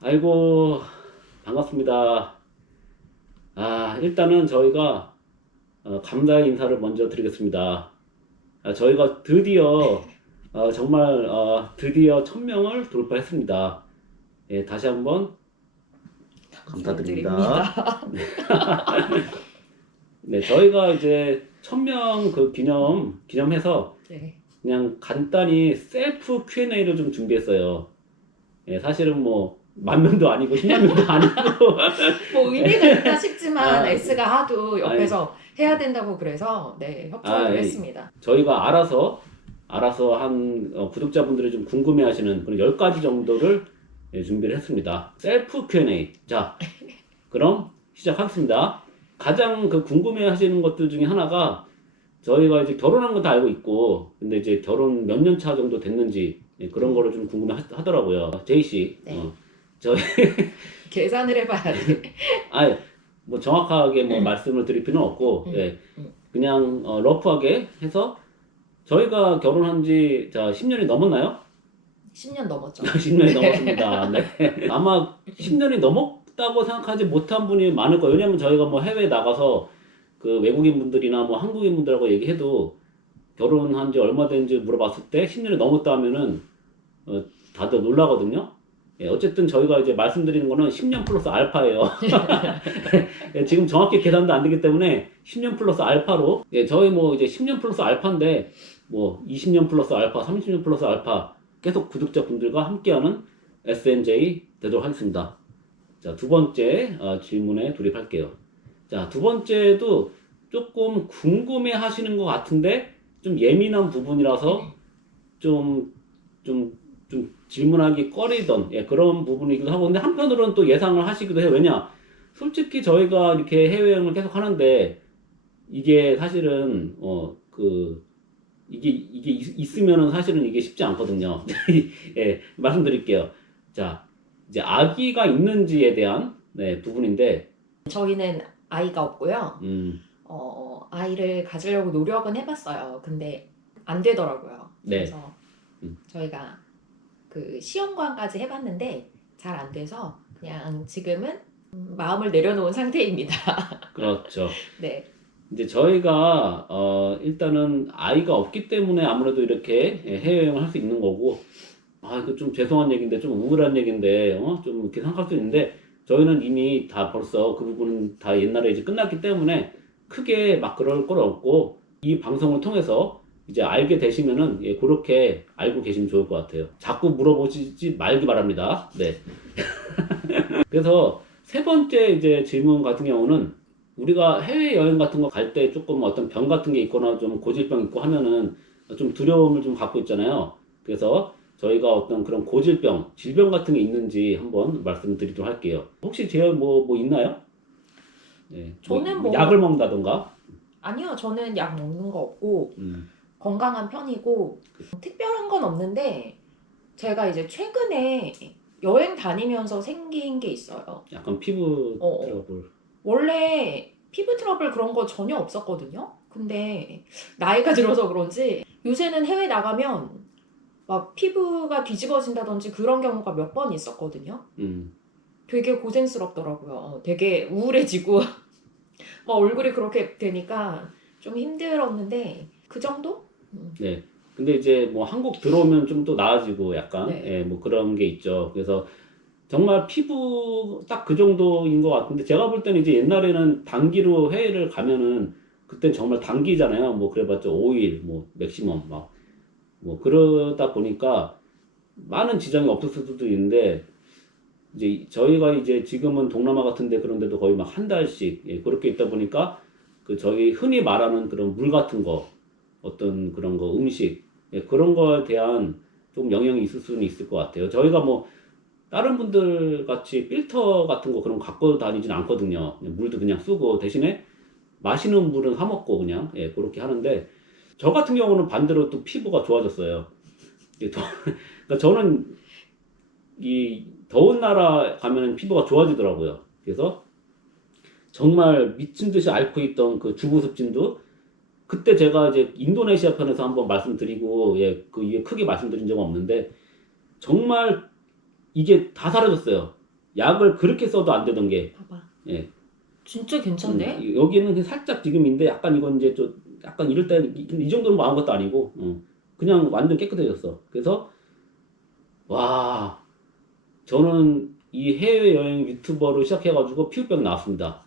아이고, 반갑습니다. 일단은 저희가 감사의 인사를 먼저 드리겠습니다. 저희가 드디어 정말 드디어 1000명을 돌파했습니다. 예, 다시 한번 감사드립니다. 네, 저희가 이제 1000명 그 기념해서 네. 그냥 간단히 셀프 Q&A를 좀 준비했어요. 예, 사실은 뭐 10,000명도 아니고 10,000명도 아니고 뭐 의미가 있다 싶지만 아, S가 하도 옆에서 해야 된다고 그래서 네, 협조를 했습니다. 저희가 알아서 한 구독자분들이 좀 궁금해하시는 그런 10가지 정도를 준비를 했습니다. 셀프 Q&A. 자, 그럼 시작하겠습니다. 가장 그 궁금해하시는 것들 중에 하나가 저희가 이제 결혼한 건 다 알고 있고, 근데 이제 결혼 몇 년 차 정도 됐는지 그런 거를 좀 궁금해 하더라고요. 제이 씨, 네. 저희 계산을 해봐야 돼. 아예 뭐 정확하게 뭐 말씀을 드릴 필요는 없고, 예, 그냥 러프하게 해서 저희가 결혼한 지 자 10년이 넘었나요? 10년 넘었죠. 10년이 넘었습니다. 네. 아마 10년이 넘었다고 생각하지 못한 분이 많을 거예요. 왜냐면 저희가 뭐 해외 나가서 그 외국인 분들이나 뭐 한국인 분들하고 얘기해도 결혼한 지 얼마 된지 물어봤을 때 10년이 넘었다 하면은 다들 놀라거든요. 예, 어쨌든 저희가 이제 말씀드리는 거는 10년 플러스 알파예요. 예, 지금 정확히 계산도 안 되기 때문에 10년 플러스 알파로, 예, 저희 뭐 이제 10년 플러스 알파인데 뭐 20년 플러스 알파, 30년 플러스 알파 계속 구독자분들과 함께하는 SNJ 되도록 하겠습니다. 자, 두 번째 질문에 돌입할게요. 자, 두 번째도 조금 궁금해 하시는 것 같은데 좀 예민한 부분이라서 좀 질문하기 꺼리던 그런 부분이기도 하고, 근데 한편으로는 또 예상을 하시기도 해요. 왜냐? 솔직히 저희가 이렇게 해외여행을 계속 하는데 이게 사실은 이게 있으면은 사실은 이게 쉽지 않거든요. 예, 말씀드릴게요. 자, 이제 아기가 있는지에 대한 부분인데, 저희는 아이가 없고요. 음, 아이를 가지려고 노력은 해봤어요. 근데 안 되더라고요. 네. 그래서 저희가 그 시험관까지 해봤는데 잘 안 돼서 그냥 지금은 마음을 내려놓은 상태입니다. 그렇죠. 네. 이제 저희가 일단은 아이가 없기 때문에 아무래도 이렇게 해외여행을 할 수 있는 거고, 이거 좀 죄송한 얘기인데 좀 우울한 얘기인데 좀 이렇게 생각할 수 있는데, 저희는 이미 다 벌써 그 부분은 다 옛날에 이제 끝났기 때문에 크게 막 그럴 건 없고, 이 방송을 통해서 이제 알게 되시면은 그렇게 알고 계시면 좋을 것 같아요. 자꾸 물어보시지 말기 바랍니다. 네. 그래서 세 번째 이제 질문 같은 경우는, 우리가 해외여행 같은 거 갈 때 조금 어떤 병 같은 게 있거나 좀 고질병 있고 하면은 좀 두려움을 좀 갖고 있잖아요. 그래서 저희가 어떤 그런 고질병, 질병 같은 게 있는지 한번 말씀드리도록 할게요. 혹시 제가 뭐 있나요? 네. 저는 뭐 약을 먹는다던가? 아니요, 저는 약 먹는 거 없고 음, 건강한 편이고 특별한 건 없는데 제가 이제 최근에 여행 다니면서 생긴 게 있어요. 약간 피부 어, 트러블. 원래 피부 트러블 그런 거 전혀 없었거든요. 근데 나이가 들어서 그런지 요새는 해외 나가면 막 피부가 뒤집어진다든지 그런 경우가 몇 번 있었거든요. 음, 되게 고생스럽더라고요. 되게 우울해지고 막 얼굴이 그렇게 되니까 좀 힘들었는데 그 정도? 네. 근데 이제 뭐 한국 들어오면 좀 또 나아지고 약간 네. 뭐 그런 게 있죠. 그래서 정말 피부 딱 그 정도인 것 같은데, 제가 볼 때는 이제 옛날에는 단기로 해외를 가면은 그땐 정말 단기잖아요. 뭐 그래봤자 5일 뭐 맥시멈 막 뭐 그러다 보니까 많은 지장이 없을 수도 있는데, 이제 저희가 이제 지금은 동남아 같은데 그런 데도 거의 막 한 달씩 그렇게 있다 보니까 그 저희 흔히 말하는 그런 물 같은 거, 어떤 그런 거 음식 그런 거에 대한 좀 영향이 있을 수는 있을 것 같아요. 저희가 뭐 다른 분들 같이 필터 같은 거 그런 거 갖고 다니진 않거든요. 물도 그냥 쓰고 대신에 마시는 물은 사 먹고 그냥 그렇게 하는데, 저 같은 경우는 반대로 또 피부가 좋아졌어요. 그러니까 저는 이 더운 나라 가면 피부가 좋아지더라고요. 그래서 정말 미친 듯이 앓고 있던 그 주부습진도, 그때 제가 이제 인도네시아 편에서 한번 말씀드리고 그 이게 크게 말씀드린 적은 없는데, 정말 이게 다 사라졌어요. 약을 그렇게 써도 안 되던 게 봐봐. 예. 진짜 괜찮네. 여기는 그냥 살짝 지금인데 약간 이건 이제 좀 약간 이럴 때 이 정도는 뭐 아무것도 아니고 그냥 완전 깨끗해졌어. 그래서 와 저는 이 해외여행 유튜버로 시작해가지고 피부병 나왔습니다.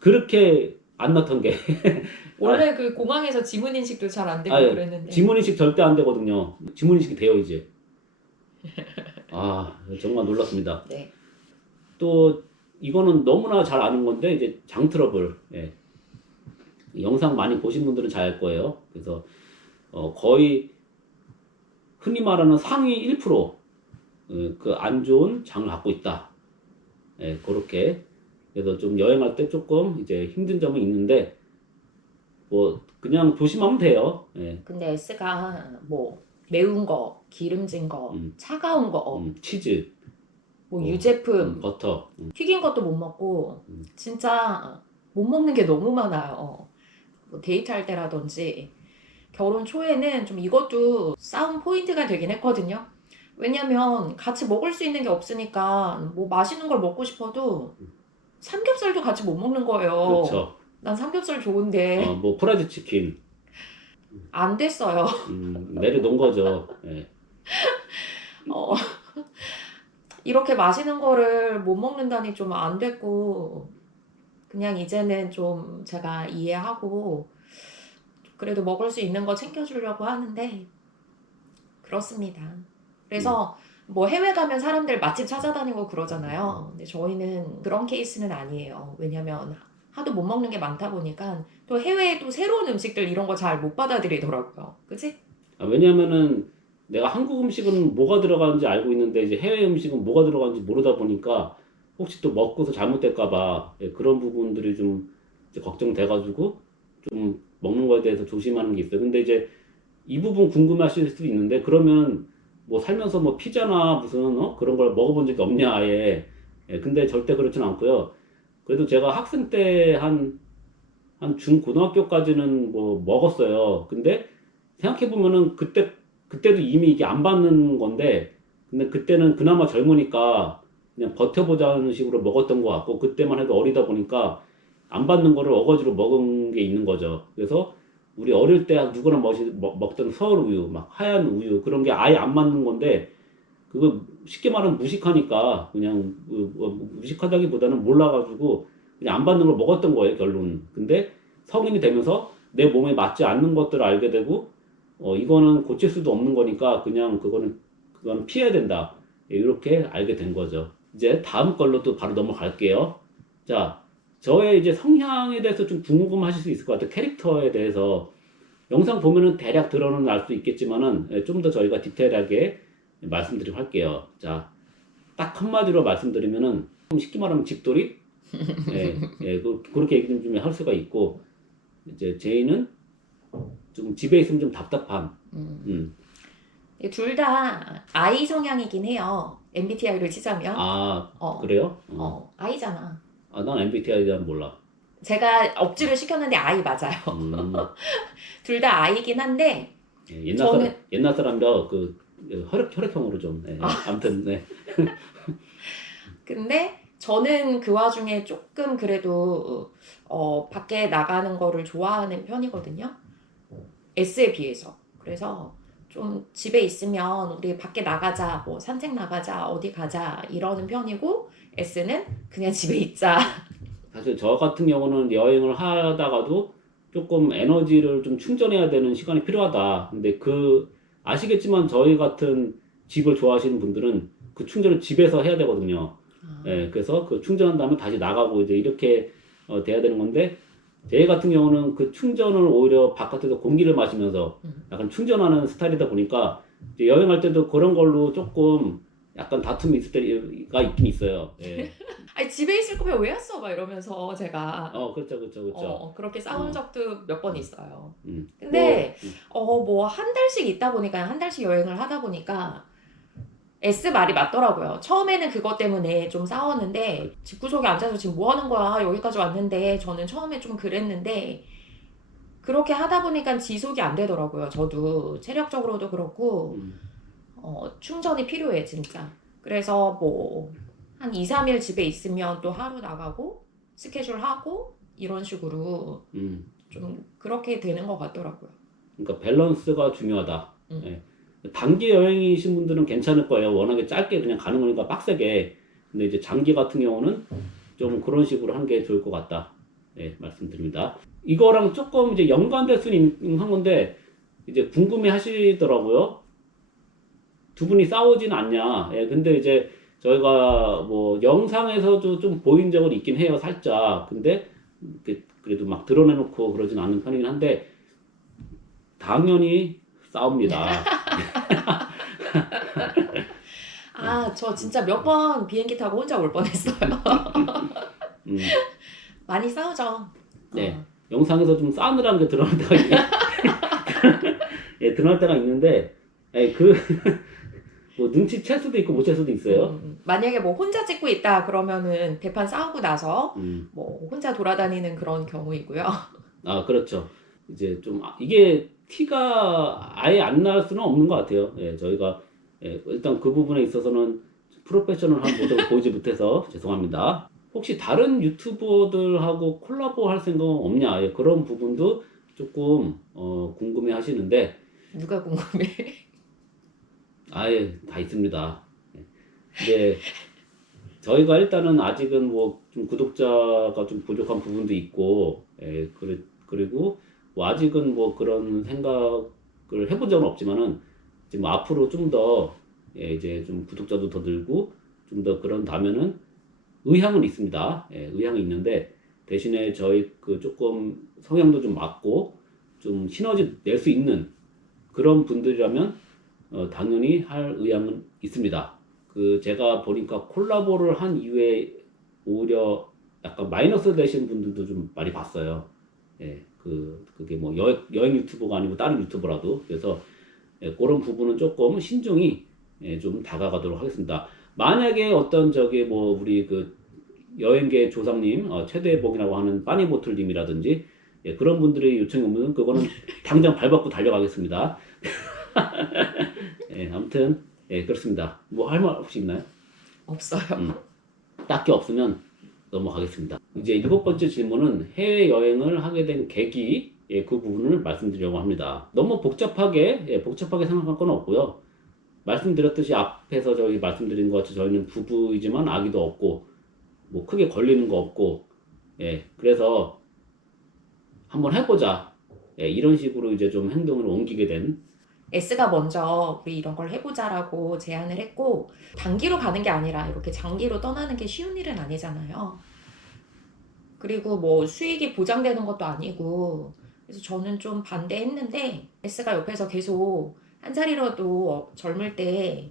그렇게 안 났던 게 원래 그 공항에서 지문 인식도 잘 안 되고 아, 그랬는데. 지문인식 절대 안 되거든요. 지문인식이 돼요 이제. 아 정말 놀랐습니다. 네. 또 이거는 너무나 잘 아는 건데 이제 장 트러블. 예. 영상 많이 보신 분들은 잘 알 거예요. 그래서 거의 흔히 말하는 상위 1% 그 안 좋은 장을 갖고 있다. 예, 그렇게. 그래서 좀 여행할 때 조금 이제 힘든 점은 있는데 뭐 그냥 조심하면 돼요. 예. 근데 S가 뭐 매운 거, 기름진 거, 차가운 거, 치즈, 뭐 유제품, 버터. 튀긴 것도 못 먹고 진짜 못 먹는 게 너무 많아요. 뭐 데이트할 때라든지 결혼 초에는 좀 이것도 싸움 포인트가 되긴 했거든요. 왜냐면 같이 먹을 수 있는 게 없으니까 뭐 맛있는 걸 먹고 싶어도 삼겹살도 같이 못 먹는 거예요. 그렇죠. 난 삼겹살 좋은데 뭐 프라이드 치킨 안 됐어요. 내려놓은 거죠. 예. 어, 이렇게 맛있는 거를 못 먹는다니 좀 안 됐고 그냥 이제는 좀 제가 이해하고 그래도 먹을 수 있는 거 챙겨주려고 하는데 그렇습니다. 그래서 뭐 해외 가면 사람들 맛집 찾아다니고 그러잖아요. 근데 저희는 그런 케이스는 아니에요. 왜냐면 하도 못 먹는 게 많다 보니까 또 해외에도 새로운 음식들 이런 거 잘 못 받아들이더라고요. 그치? 왜냐면은 내가 한국 음식은 뭐가 들어가는지 알고 있는데 이제 해외 음식은 뭐가 들어가는지 모르다 보니까 혹시 또 먹고서 잘못될까봐 그런 부분들이 좀 이제 걱정돼가지고 좀 먹는 거에 대해서 조심하는 게 있어요. 근데 이제 이 부분 궁금해하실 수도 있는데 그러면 뭐 살면서 뭐 피자나 무슨 그런 걸 먹어본 적이 없냐 아예. 근데 절대 그렇진 않고요. 그래도 제가 학생 때 한 중고등학교까지는 뭐 먹었어요. 근데 생각해보면은 그때도 이미 이게 안 받는 건데 근데 그때는 그나마 젊으니까 그냥 버텨보자는 식으로 먹었던 것 같고 그때만 해도 어리다 보니까 안 받는 거를 어거지로 먹은 게 있는 거죠. 그래서 우리 어릴 때 누구나 먹던 서울 우유, 막 하얀 우유 그런 게 아예 안 맞는 건데 그거 쉽게 말하면 무식하니까 그냥 무식하다기보다는 몰라가지고 그냥 안 받는 걸 먹었던 거예요 결론은. 근데 성인이 되면서 내 몸에 맞지 않는 것들을 알게 되고 이거는 고칠 수도 없는 거니까 그냥 그거는 피해야 된다. 이렇게 알게 된 거죠. 이제 다음 걸로 또 바로 넘어갈게요. 자, 저의 이제 성향에 대해서 좀 궁금하실 수 있을 것 같아요. 캐릭터에 대해서. 영상 보면은 대략 들어는 알 수 있겠지만은 좀 더 저희가 디테일하게 말씀드리도록 할게요. 자, 딱 한마디로 말씀드리면은 쉽게 말하면 집돌이? 그렇게 얘기 좀 할 수가 있고 이제 제이는 좀 집에 있으면 좀 답답함. 둘 다 I 성향이긴 해요. MBTI를 치자면. 그래요? I잖아. 난 MBTI에 대한 몰라. 제가 억지로 시켰는데 I 맞아요. 둘 다 I긴 한데 옛날 사람이라 그 혈액형으로 좀 아무튼 네. 근데 저는 그 와중에 조금 그래도 밖에 나가는 거를 좋아하는 편이거든요. S에 비해서. 그래서 좀 집에 있으면 우리 밖에 나가자, 뭐 산책 나가자, 어디 가자 이러는 편이고 S는 그냥 집에 있자. 사실 저 같은 경우는 여행을 하다가도 조금 에너지를 좀 충전해야 되는 시간이 필요하다. 근데 아시겠지만 저희 같은 집을 좋아하시는 분들은 그 충전을 집에서 해야 되거든요. 그래서 그 충전한 다음에 다시 나가고 이제 이렇게 돼야 되는 건데 제 같은 경우는 그 충전을 오히려 바깥에서 공기를 마시면서 약간 충전하는 스타일이다 보니까 이제 여행할 때도 그런 걸로 조금 약간 다툼이 있을 때가 있긴 있어요. 아니 집에 있을 거면 왜 왔어? 막 이러면서 제가 그렇죠. 그렇게 싸운 적도 몇 번 있어요. 근데 뭐 한 달씩 있다 보니까 한 달씩 여행을 하다 보니까 S 말이 맞더라고요. 처음에는 그것 때문에 좀 싸웠는데 집구석에 앉아서 지금 뭐 하는 거야? 여기까지 왔는데 저는 처음에 좀 그랬는데 그렇게 하다 보니까 지속이 안 되더라고요. 저도 체력적으로도 그렇고 충전이 필요해 진짜. 그래서 뭐 한 2, 3일 집에 있으면 또 하루 나가고 스케줄 하고 이런 식으로 좀 그렇게 되는 것 같더라고요. 그러니까 밸런스가 중요하다. 음. 예. 단기 여행이신 분들은 괜찮을 거예요. 워낙에 짧게 그냥 가는 거니까 빡세게. 근데 이제 장기 같은 경우는 좀 그런 식으로 하는 게 좋을 것 같다. 예, 말씀드립니다. 이거랑 조금 이제 연관될 수는 한 건데 이제 궁금해 하시더라고요. 두 분이 싸우진 않냐. 예, 근데 이제 저희가 뭐 영상에서도 좀 보인 적은 있긴 해요, 살짝. 근데 그래도 막 드러내놓고 그러진 않는 편이긴 한데 당연히 싸웁니다. 저 진짜 몇 번 비행기 타고 혼자 올 뻔했어요. 음, 많이 싸우죠. 네. 영상에서 좀 싸우느라는 게 드러날 때가 있네. 예, 드러날 때가 있는데, 예, 뭐 눈치챌 수도 있고 못 챌 수도 있어요. 만약에 뭐 혼자 찍고 있다 그러면은 대판 싸우고 나서 음. 뭐 혼자 돌아다니는 그런 경우이고요. 아, 그렇죠. 이제 좀, 이게 티가 아예 안 날 수는 없는 것 같아요. 예, 저희가, 예, 일단 그 부분에 있어서는 프로페셔널한 모습을 보이지 못해서 죄송합니다. 혹시 다른 유튜버들하고 콜라보 할 생각은 없냐? 예, 그런 부분도 조금, 궁금해 하시는데, 누가 궁금해? 아예 다 있습니다. 예. 근데 저희가 일단은 아직은 뭐 좀 구독자가 좀 부족한 부분도 있고, 예, 그리고 뭐 아직은 뭐 그런 생각을 해본 적은 없지만은 이제 뭐 앞으로 좀 더, 예, 이제 좀 구독자도 더 늘고 좀 더 그런다면은 의향은 있습니다. 예, 의향은 있는데 대신에 저희 그 조금 성향도 좀 맞고 좀 시너지 낼 수 있는 그런 분들이라면 당연히 할 의향은 있습니다. 제가 보니까 콜라보를 한 이후에 오히려 약간 마이너스 되신 분들도 좀 많이 봤어요. 예, 그게 뭐 여행 유튜버가 아니고 다른 유튜버라도. 그래서 예, 그런 부분은 조금 신중히 예, 좀 다가가도록 하겠습니다. 만약에 어떤 뭐 우리 여행계 조상님, 최대복이라고 하는 빠니보틀님이라든지 예, 그런 분들의 요청이 오면 그거는 당장 발벗고 달려가겠습니다. 예, 아무튼 예, 그렇습니다. 뭐 할 말 혹시 있나요? 없어요. 딱히 없으면 넘어가겠습니다. 이제 7번째 질문은 해외여행을 하게 된 계기, 예, 그 부분을 말씀드리려고 합니다. 너무 복잡하게 생각할 건 없고요. 말씀드렸듯이 앞에서 저희 말씀드린 것 같이 저희는 부부이지만 아기도 없고, 뭐 크게 걸리는 거 없고, 예, 그래서 한번 해보자. 예, 이런 식으로 이제 좀 행동을 옮기게 된 S가 먼저 우리 이런 걸 해보자라고 제안을 했고, 단기로 가는 게 아니라 이렇게 장기로 떠나는 게 쉬운 일은 아니잖아요. 그리고 뭐 수익이 보장되는 것도 아니고, 그래서 저는 좀 반대했는데 S가 옆에서 계속 한 살이라도 젊을 때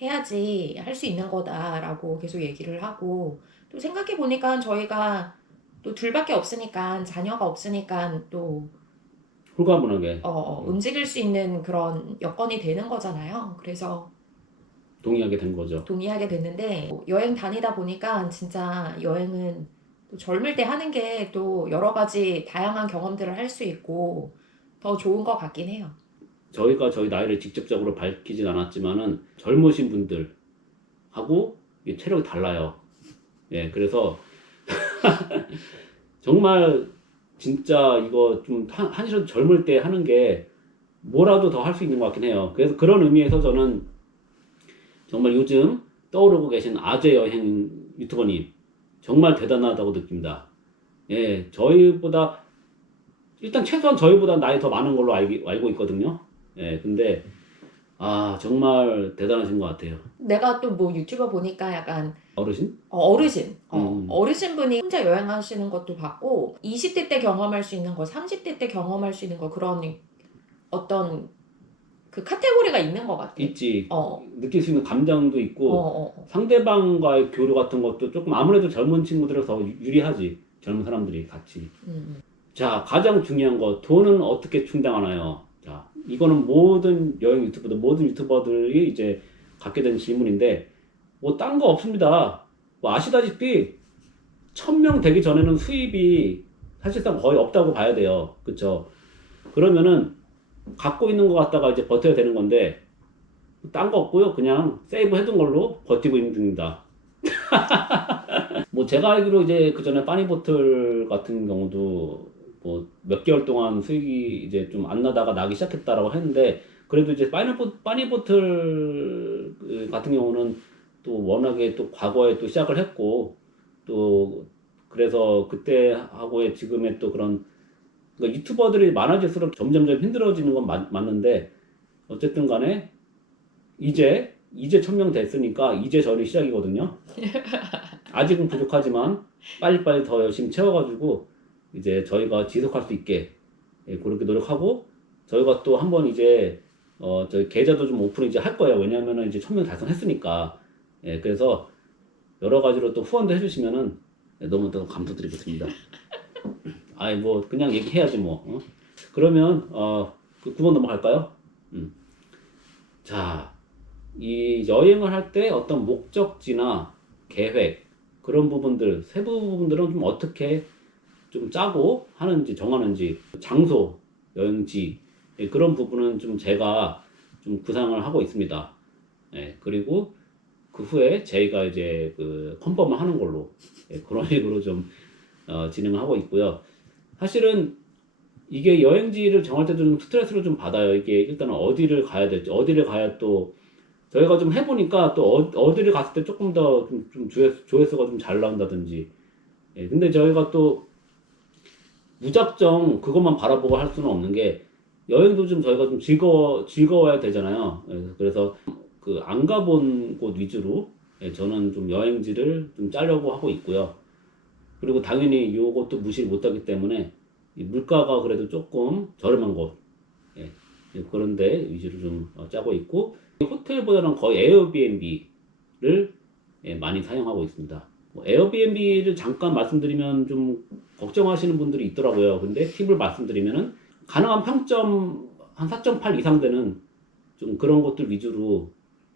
해야지 할 수 있는 거다라고 계속 얘기를 하고, 또 생각해 보니까 저희가 또 둘밖에 없으니까, 자녀가 없으니까 또 홀가분하게 움직일 수 있는 그런 여건이 되는 거잖아요. 그래서 동의하게 된 거죠. 동의하게 됐는데, 여행 다니다 보니까 진짜 여행은 또 젊을 때 하는 게 또 여러 가지 다양한 경험들을 할 수 있고 더 좋은 것 같긴 해요. 저희가 저희 나이를 직접적으로 밝히진 않았지만은 젊으신 분들하고 이게 체력이 달라요. 예, 그래서 정말 진짜 이거 좀 한시라도 젊을 때 하는 게 뭐라도 더 할 수 있는 것 같긴 해요. 그래서 그런 의미에서 저는 정말 요즘 떠오르고 계신 아재 여행 유튜버님 정말 대단하다고 느낍니다. 예, 저희보다 일단 최소한 저희보다 나이 더 많은 걸로 알고 있거든요. 예, 근데 정말 대단하신 것 같아요. 내가 또 뭐 유튜버 보니까 약간 어르신? 어르신분이 혼자 여행하시는 것도 봤고, 20대 때 경험할 수 있는 거, 30대 때 경험할 수 있는 거, 그런 어떤 그 카테고리가 있는 것 같아. 있지. 느낄 수 있는 감정도 있고 상대방과의 교류 같은 것도 조금 아무래도 젊은 친구들은 더 유리하지. 젊은 사람들이 같이. 자, 가장 중요한 거, 돈은 어떻게 충당하나요? 자, 이거는 모든 여행 유튜버들, 모든 유튜버들이 이제 갖게 된 질문인데, 뭐 딴 거 없습니다. 뭐 아시다시피 1000명 되기 전에는 수입이 사실상 거의 없다고 봐야 돼요. 그쵸? 그러면은 갖고 있는 거 갖다가 이제 버텨야 되는 건데, 딴 거 없고요. 그냥 세이브 해둔 걸로 버티고 있는 중입니다. 뭐 제가 알기로 이제 그 전에 빠니보틀 같은 경우도 뭐 몇 개월 동안 수익이 이제 좀 안 나다가 나기 시작했다라고 했는데 그래도 이제 빠니보틀 같은 경우는 또 워낙에 또 과거에 또 시작을 했고 또 그래서 그때 하고의 지금의 또 그런 그러니까 유튜버들이 많아질수록 점점점 힘들어지는 건 맞는데 어쨌든 간에 이제 1000명 됐으니까 이제 저는 시작이거든요. 아직은 부족하지만 빨리빨리 더 열심히 채워가지고 이제 저희가 지속할 수 있게 그렇게 노력하고 저희가 또 한번 이제 저희 계좌도 좀 오픈 이제 할 거예요. 왜냐면은 이제 1000명 달성했으니까. 그래서 여러 가지로 또 후원도 해주시면은 너무 감사드리겠습니다. 아이 뭐 그냥 얘기해야지 뭐. 그러면 그 9번 넘어갈까요? 자, 이 여행을 할 때 어떤 목적지나 계획 그런 부분들 세부 부분들은 좀 어떻게 좀 짜고 하는지 정하는지 장소 여행지 그런 부분은 좀 제가 좀 구상을 하고 있습니다. 그리고 그 후에 저희가 이제 그 컨펌을 하는 걸로 그런 식으로 좀 진행을 하고 있고요. 사실은 이게 여행지를 정할 때도 좀 스트레스를 좀 받아요. 이게 일단은 어디를 가야 될지 어디를 가야 또 저희가 좀 해보니까 또 어디를 갔을 때 조금 더 좀 조회수가 좀 잘 나온다든지. 근데 저희가 또 무작정 그것만 바라보고 할 수는 없는 게 여행도 좀 저희가 좀 즐거워야 되잖아요. 그래서 그 안 가본 곳 위주로 저는 좀 여행지를 좀 짜려고 하고 있고요. 그리고 당연히 요것도 무시 못하기 때문에 이 물가가 그래도 조금 저렴한 곳 그런데 위주로 좀 짜고 있고 호텔보다는 거의 에어비앤비를 많이 사용하고 있습니다. 뭐 에어비앤비를 잠깐 말씀드리면 좀 걱정하시는 분들이 있더라고요. 근데 팁을 말씀드리면은 가능한 평점 한 4.8 이상 되는 좀 그런 것들 위주로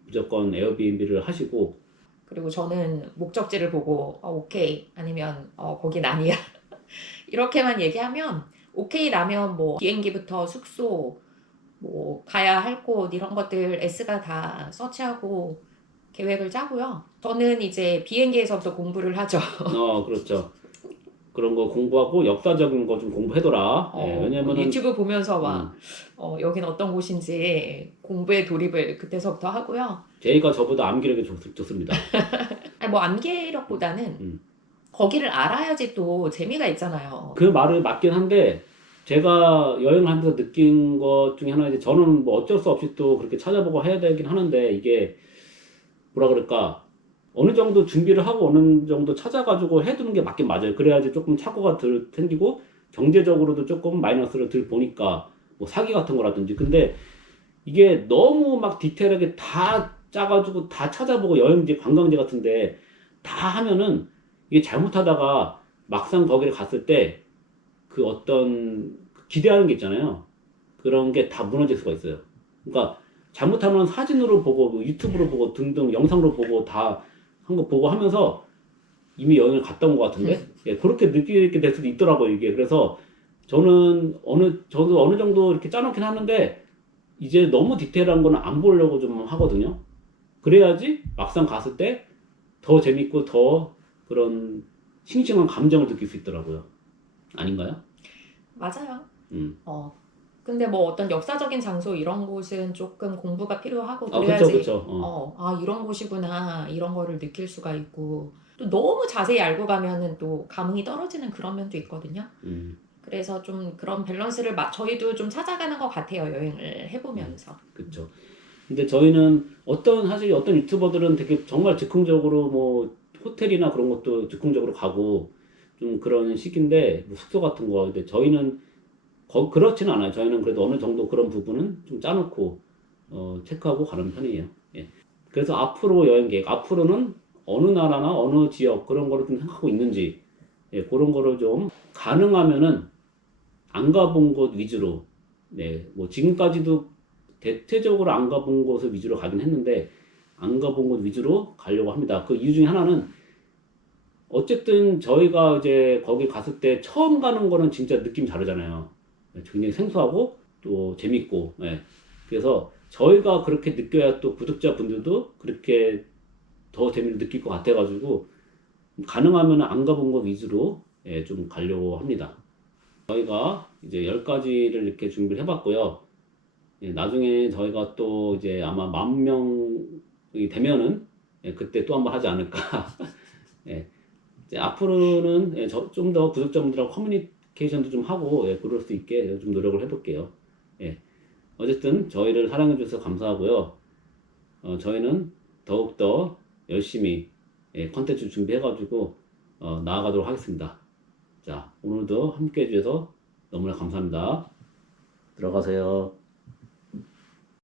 무조건 에어비앤비를 하시고 그리고 저는 목적지를 보고 오케이 아니면 거긴 아니야 이렇게만 얘기하면 오케이 라면 뭐 비행기부터 숙소 뭐 가야 할 곳 이런 것들 S가 다 서치하고 계획을 짜고요. 저는 이제 비행기에서부터 공부를 하죠. 그렇죠. 그런 거 공부하고 역사적인 거 좀 공부해둬라. 왜냐면은 유튜브 보면서 막 여긴 어떤 곳인지 공부에 돌입을 그때서부터 하고요. 제이가 저보다 암기력이 좋습니다. 아니 뭐 암기력보다는 거기를 알아야지 또 재미가 있잖아요. 그 말은 맞긴 한데 제가 여행을 하면서 느낀 것 중에 하나 이제 저는 뭐 어쩔 수 없이 또 그렇게 찾아보고 해야 되긴 하는데 이게 뭐라 그럴까 어느 정도 준비를 하고 어느 정도 찾아가지고 해두는 게 맞긴 맞아요. 그래야지 조금 착오가 덜 생기고 경제적으로도 조금 마이너스를 덜 보니까 뭐 사기 같은 거라든지. 근데 이게 너무 막 디테일하게 다 짜가지고 다 찾아보고 여행지 관광지 같은데 다 하면은 이게 잘못하다가 막상 거기를 갔을 때 그 어떤 기대하는 게 있잖아요. 그런 게 다 무너질 수가 있어요. 그러니까 잘못하면 사진으로 보고 뭐 유튜브로 보고 등등 영상으로 보고 다 한 거 보고 하면서 이미 여행을 갔다 온 것 같은데 그렇게 느끼게 될 수도 있더라고요. 이게 그래서 저도 어느 정도 이렇게 짜놓긴 하는데 이제 너무 디테일한 거는 안 보려고 좀 하거든요. 그래야지 막상 갔을 때 더 재밌고 더 그런 싱싱한 감정을 느낄 수 있더라고요. 아닌가요? 맞아요. 근데 뭐 어떤 역사적인 장소 이런 곳은 조금 공부가 필요하고 그래야지 그쵸. 이런 곳이구나 이런 거를 느낄 수가 있고 또 너무 자세히 알고 가면은 또 감흥이 떨어지는 그런 면도 있거든요. 그래서 좀 그런 밸런스를 저희도 좀 찾아가는 것 같아요. 여행을 해보면서. 그쵸. 근데 저희는 사실 어떤 유튜버들은 되게 정말 즉흥적으로 뭐 호텔이나 그런 것도 즉흥적으로 가고 좀 그런 식인데 뭐 숙소 같은 거. 근데 저희는 그렇지는 않아요. 저희는 그래도 어느 정도 그런 부분은 좀 짜놓고 체크하고 가는 편이에요. 그래서 앞으로 여행 계획, 앞으로는 어느 나라나 어느 지역 그런 거를 좀 생각하고 있는지 그런 거를 좀 가능하면은 안 가본 곳 위주로 뭐 지금까지도 대체적으로 안 가본 곳을 위주로 가긴 했는데 안 가본 곳 위주로 가려고 합니다. 그 이유 중에 하나는 어쨌든 저희가 이제 거기 갔을 때 처음 가는 거는 진짜 느낌이 다르잖아요. 굉장히 생소하고 또 재밌고 그래서 저희가 그렇게 느껴야 또 구독자분들도 그렇게 더 재미를 느낄 것 같아가지고 가능하면 안 가본 곳 위주로 예, 좀 가려고 합니다. 저희가 이제 10가지를 이렇게 준비를 해봤고요. 예, 나중에 저희가 또 이제 아마 10,000명이 되면은 예, 그때 또 한번 하지 않을까. 예, 이제 앞으로는 예, 좀 더 구독자분들하고 커뮤니케이션도 좀 하고 예, 그럴 수 있게 좀 노력을 해볼게요. 예, 어쨌든 저희를 사랑해 주셔서 감사하고요. 저희는 더욱더 열심히 예, 컨텐츠 준비해가지고 나아가도록 하겠습니다. 자, 오늘도 함께 해주셔서 너무나 감사합니다. 들어가세요.